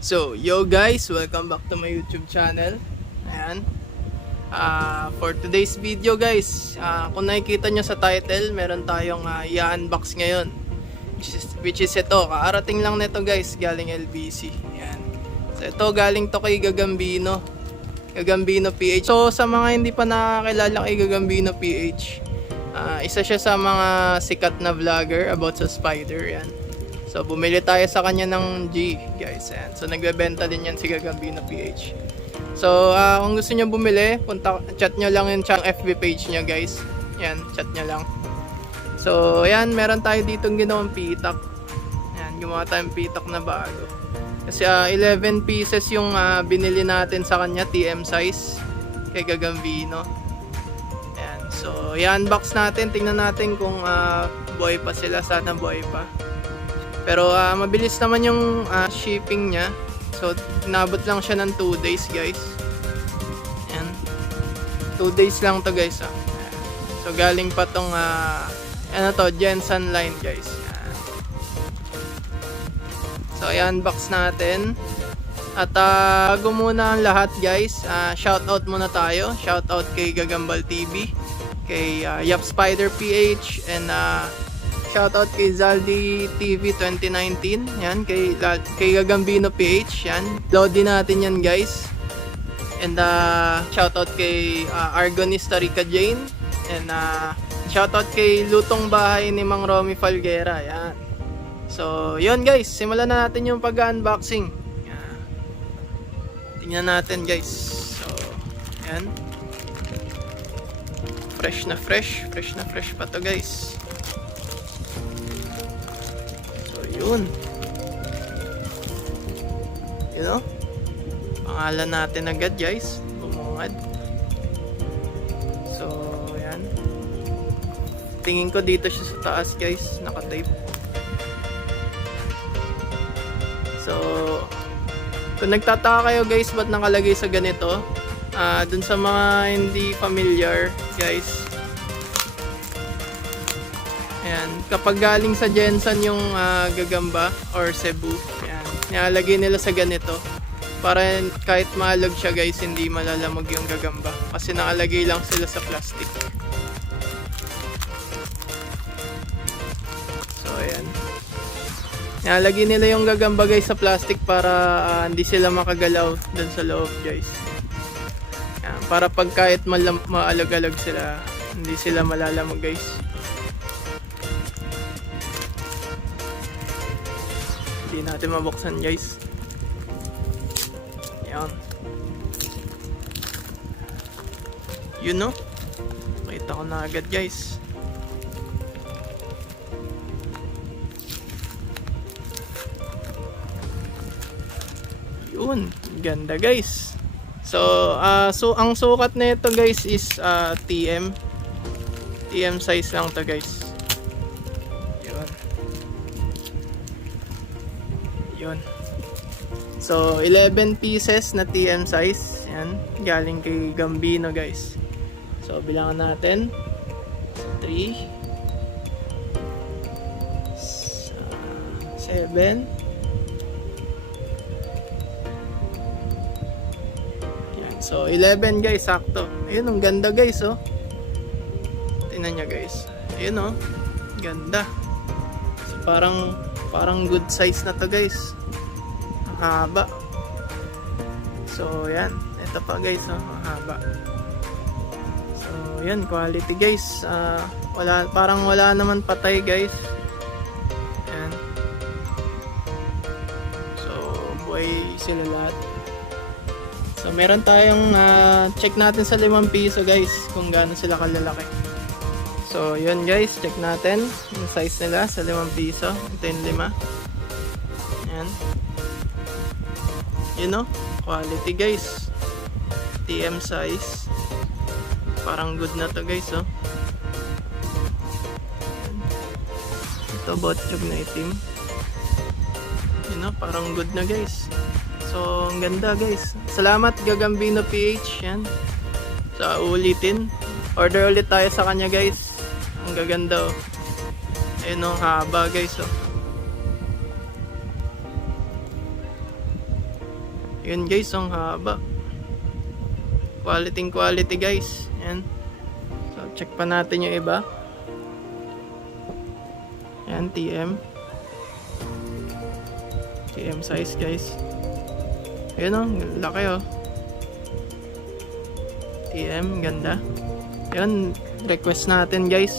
So, yo guys, welcome back to my YouTube channel. Ayan. For today's video guys, kung nakikita nyo sa title, meron tayong i-unbox ngayon. Which is ito, kaarating lang nito guys, galing LBC. Ayan. So, ito galing to kay Gagambino. Gagambino PH. So, sa mga hindi pa nakakilala kay Gagambino PH, isa siya sa mga sikat na vlogger about sa spider. Ayan. So, bumili tayo sa kanya ng G, guys. Ayan. So, nagbebenta din yan si Gagambino PH. So, kung gusto nyo bumili, chat nyo lang yung FB page niya, guys. Ayan, chat nyo lang. So, ayan, meron tayo ditong ginawang pitak. Ayan, gumawa tayong pitak na bago. Kasi 11 pieces yung binili natin sa kanya, TM size, kay Gagambino. Ayan, so, i-unbox natin. Tingnan natin kung buhay pa sila. Sana buhay pa. Pero mabilis naman yung shipping niya. So, inabot lang siya ng 2 days, guys. Ayan. 2 days lang to, guys. Ayan. So, galing pa tong ano to, Jensen line, guys. Ayan. So, i-unbox natin. At bago muna ang lahat, guys, shoutout muna tayo. Shoutout kay Gagambal TV, kay Yap Spider PH, and shoutout kay Zaldi TV 2019. Yan, kay Gagambino PH. Yan, load din natin yan, guys. And shoutout kay Argonista Rica Jane. And shoutout kay Lutong Bahay ni Mang Romy Falguera. Yan. So, yun guys, simulan na natin yung pag-unboxing. Tingnan natin, guys. So, yan. Fresh na fresh pa to, guys. Yun. You know? Pangalan natin agad, guys. Bumungad. So, yan. Tingin ko dito siya sa taas, guys. Naka-tape. So, kung nagtataka kayo, guys, ba't nakalagay sa ganito? Dun sa mga hindi familiar, guys. Ayan, kapag galing sa Jensen yung gagamba or Cebu, ayan, nilalagay nila sa ganito para kahit maalog siya, guys, hindi malalamog yung gagamba kasi nakalagay lang sila sa plastic. So ayan, nilalagay nila yung gagamba, guys, sa plastic para hindi sila makagalaw dun sa loob, guys. Ayan, para pag kahit maalog-alog sila, hindi sila malalamog, guys. Hindi natin mabuksan, guys. Ayan. Yun, no? Makita ko na agad, guys. Yun. Ganda, guys. So, ang sukat na ito, guys, is TM size lang to, guys. Yun. So, 11 pieces na TM size. Yan. Galing kay Gambino, guys. So, bilangan natin. 3 7 yan. So, 11, guys. Sakto. Ayun, ang ganda, guys, oh. Tingnan nyo, guys. Ayun, oh. Ganda. So, parang good size na to, guys. Ang haba. So, yan. Ito pa, guys, oh. Ang haba. So, yan. Quality, guys. Parang wala naman patay, guys. Yan. So, buhay sila lahat. So, meron tayong check natin sa 5 piso, guys, kung gaano sila kalalaki. So, yun, guys, check natin yung size nila sa 5 piso. Ito yung 5. Ayan. Yun, no? Quality, guys. TM size. Parang good na to, guys, oh. Ayan. Ito, botchog na itim. Yun, no? Parang good na, guys. So, ang ganda, guys. Salamat, Gagambino PH. Yan. So, ulitin. Order ulit tayo sa kanya, guys. Ang gaganda, oh. Ayun, oh, haba, guys, oh. Yun guys, ang haba. Quality guys. Yan. So check pa natin yung iba. Yan, TM size guys. Ayun o, laki o. TM, ganda. Yan, request natin guys.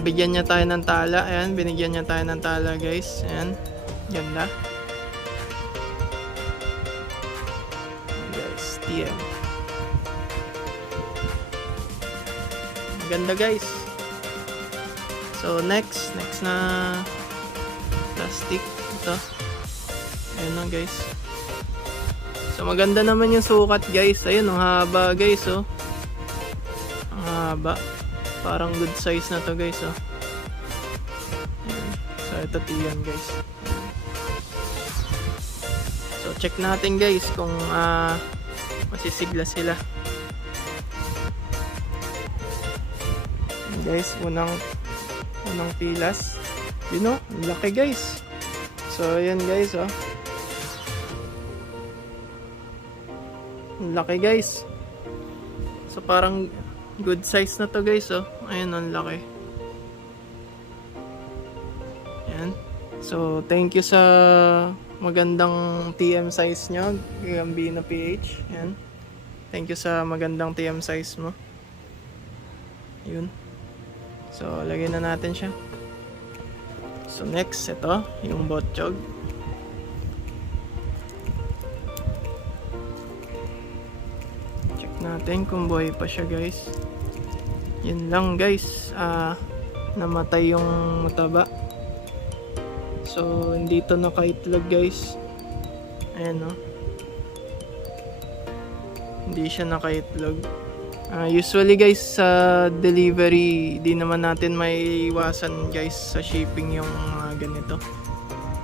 Bigyan niya tayo ng tala. Ayan, binigyan niya tayo ng tala guys. Ayan, ganda. Ayan, guys, TM. Ganda guys. So next na plastic ito. Ayun na guys. So maganda naman yung sukat guys. Ayun, ang haba guys oh. Ang haba. Parang good size na to guys oh. Ayan. So ito tiyan guys. So check natin guys kung masisigla sila. Guys, unang pilas. Yun o, laki guys. So ayan guys oh. Laki guys. So parang good size na to guys oh. Ayan, ang laki. Ayan. So thank you sa magandang TM size nyo, Gambino PH. Ayan. Thank you sa magandang TM size mo. Yun. So, lagyan na natin siya. So, next, ito, yung botchog. Check natin kung buhay pa siya, guys. Yun lang, guys. Namatay yung mataba. So, hindi to nakaitlog, guys. Ayan, no. Hindi siya nakaitlog. Usually guys sa delivery di naman natin may iwasan guys sa shipping yung mga ganito.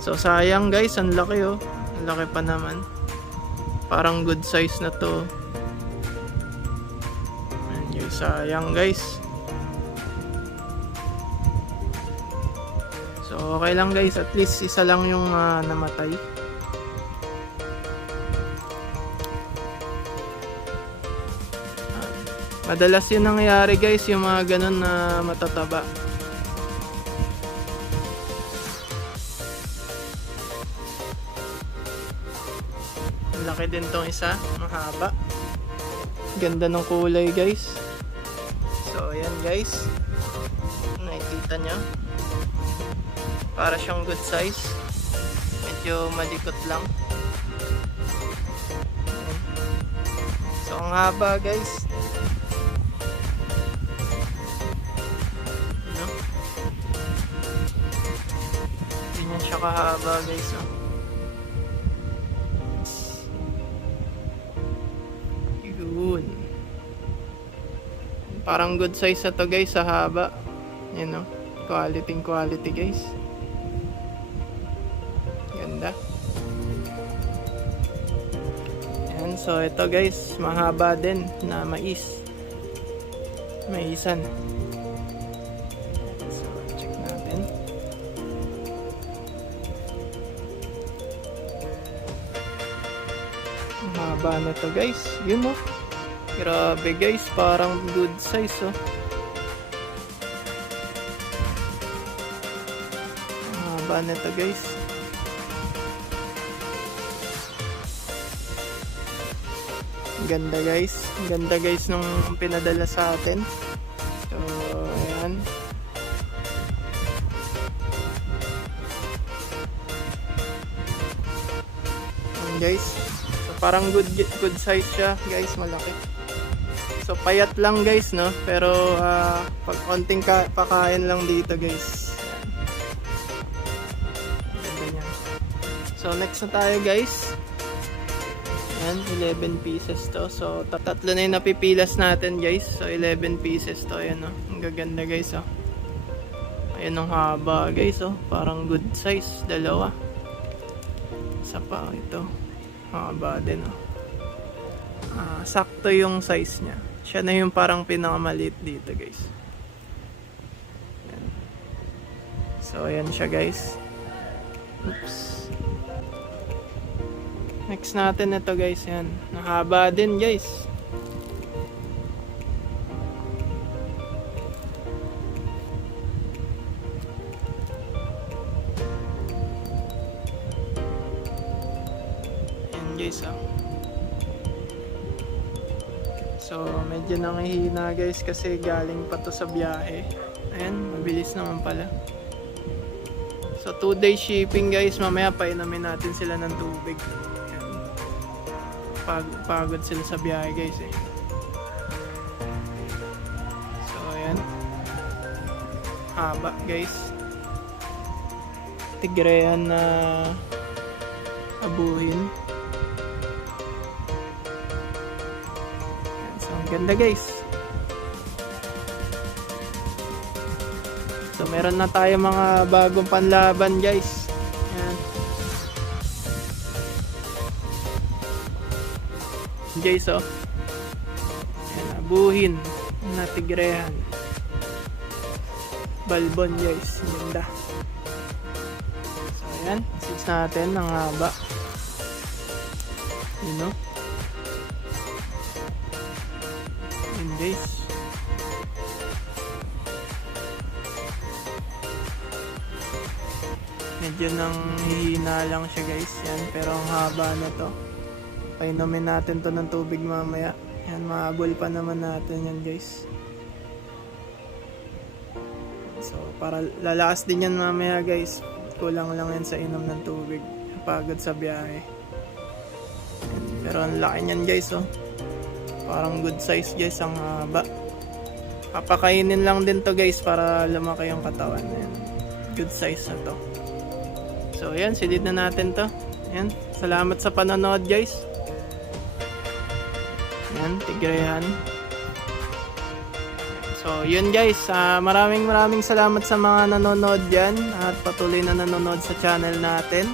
So sayang guys, ang laki oh. Ang laki pa naman. Parang good size na to. Ayan guys, sayang guys. So okay lang guys, at least isa lang yung namatay. Madalas yun nangyayari guys, yung mga ganun na matataba. Laki din tong isa, mahaba. Ganda ng kulay guys. So ayan guys, nakikita nyo. Para siyang good size. Medyo malikot lang. So ang haba guys. Kahaba guys oh. Yun. Parang good size na to guys sa haba. Yan oh. Quality guys. Ganda. Yan. So ito guys, mahaba din na mais. Maisan. Haba na to guys. Yun oh. Grabe guys, parang good size oh. Haba na to guys. Ganda guys. Ganda guys nung pinadala sa atin. So ayan. Ayan guys. Parang good size siya guys, malaki. So payat lang guys no, pero pag konting pakain lang dito guys. Ayan. So next na tayo guys. Ayan, 11 pieces to. So tatlo na yung napipilas natin guys. So 11 pieces to. Ayan no, ang gaganda guys oh. Ayan ang haba guys oh, parang good size, dalawa. Isa pa ito. Haba din oh. Sakto yung size niya. Siya na yung parang pinakamaliit dito guys. Ayan. So ayan siya guys. Oops. Next natin ito guys, yan. Nahaba din guys. Yan guys, ah. So, medyo nangihina guys kasi galing pa to sa biyahe. Ayan, mabilis naman pala. So, 2-day shipping guys. Mamaya painumin natin sila ng tubig. Ayan. Pagod sila sa biyahe guys eh. So, ayan. Haba guys. Tigrean na abuhin. Ganda guys. So meron na tayo mga bagong panlaban guys. Ayan. Guys oh. Ayan, abuhin na tigrehan. Balbon guys. Ganda. So ayan. Six natin ang haba. You know. Guys, medyo nang hihina lang siya guys. Yan, pero ang haba na to. Painumin natin to ng tubig mamaya. Yan, mahabol pa naman natin yan guys. So para lalakas din yan mamaya guys. Kulang lang yan sa inom ng tubig. Pagod sa biyahe. Yan, pero ang laki niyan guys oh. Parang good size guys, ang haba. Papakainin lang din to guys para lumaki yung katawan. Ayan. Good size na to. So ayan, silid na natin to. Ayan, salamat sa panonood guys. Ayan, tigrehan. So yun guys, maraming salamat sa mga nanonood dyan at patuloy na nanonood sa channel natin.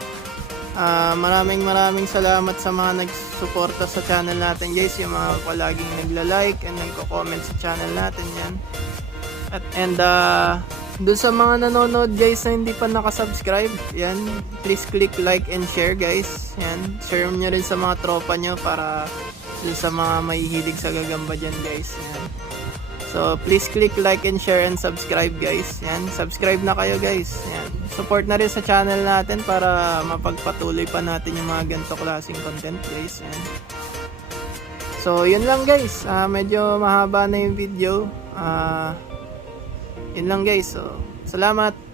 Maraming salamat sa mga nagsuporta sa channel natin guys, yung mga palaging nagla-like and nagko-comment sa channel natin yan. And dun sa mga nanonood guys na hindi pa nakasubscribe, yan, please click like and share guys. Yan, share nyo rin sa mga tropa nyo para dun sa mga mahihilig sa gagamba dyan guys. Yan. So please click like and share and subscribe guys. Yan, subscribe na kayo guys. Yan. Support na rin sa channel natin para mapagpatuloy pa natin yung mga ganito klaseng content guys. Yan. So yun lang guys. Medyo mahaba na yung video. Yun lang guys. So salamat.